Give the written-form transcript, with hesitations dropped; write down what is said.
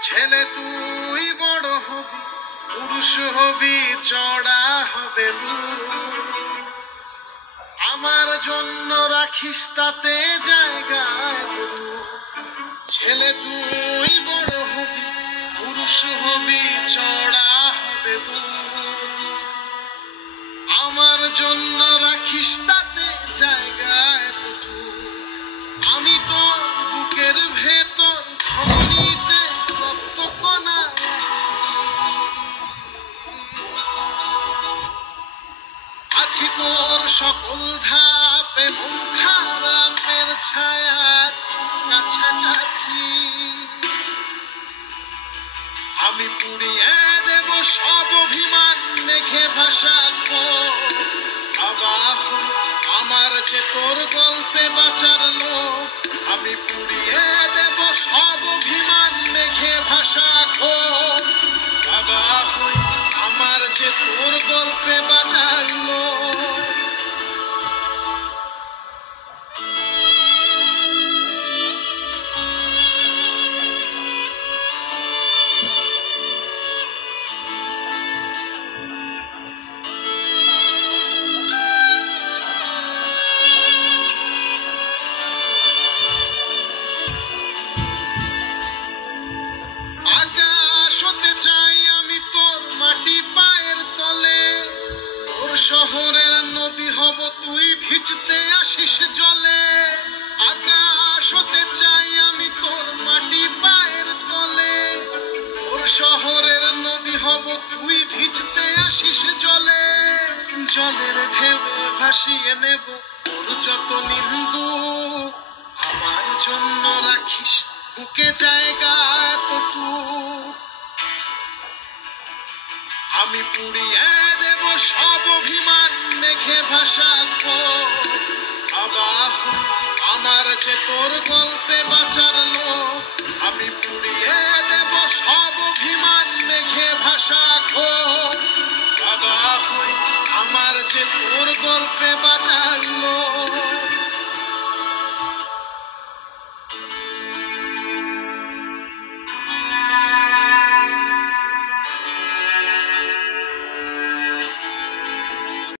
ছেলে তুই বড় হবি, পুরুষ হবি, চড়া হবে বুক। আমার জন্য রাখিস তাতে জায়গা এতটুকু। ছেলে তুই বড় হবি, পুরুষ হবি, চড়া হবে বুক। আমার জন্য রাখিস তাতে জায়গা এতটুকু। আমি তো বুকের ভেতর ধমনীতে রক্ত কণা আছি, আছি তোর সকল ধাপে মন খারাপের ছায়ার কাছাকাছি। আমি পুড়িয়ে দেব সব অভিমান, মেঘে ভাসা বাবা আমার যে তোর গল্পে বাঁচার লোক। আমি পুড়িয়ে দেব সব অভিমান, মেঘে ভাসা বাবা আমার যে তোর গল্পে বাঁচার লোক। আকাশ হতে চাই আমি তোর মাটি পায়ের তলে, তোর শহরের নদী হব তুই ভিজতে আসিস জলে। আকাশ হতে চাই আমি তোর মাটি পায়ের তলে, তোর শহরের নদী হব তুই ভিজতে আসিস জলে। জলের ঢেউয়ে ভাসিয়ে নেব তোর যত নিন্দু, আমার জন্য রাখিস বুকে জায়গা এতটুক। আমি পুড়িয়ে দেব সব অভিমান, মেঘে ভাসা বাবা আমার যে তোর গল্পে বাঁচার লোক। আমি পুড়িয়ে দেব সব অভিমান, মেঘে ভাসা বাবা আমার যে তোর গল্পে বাঁচার লোক।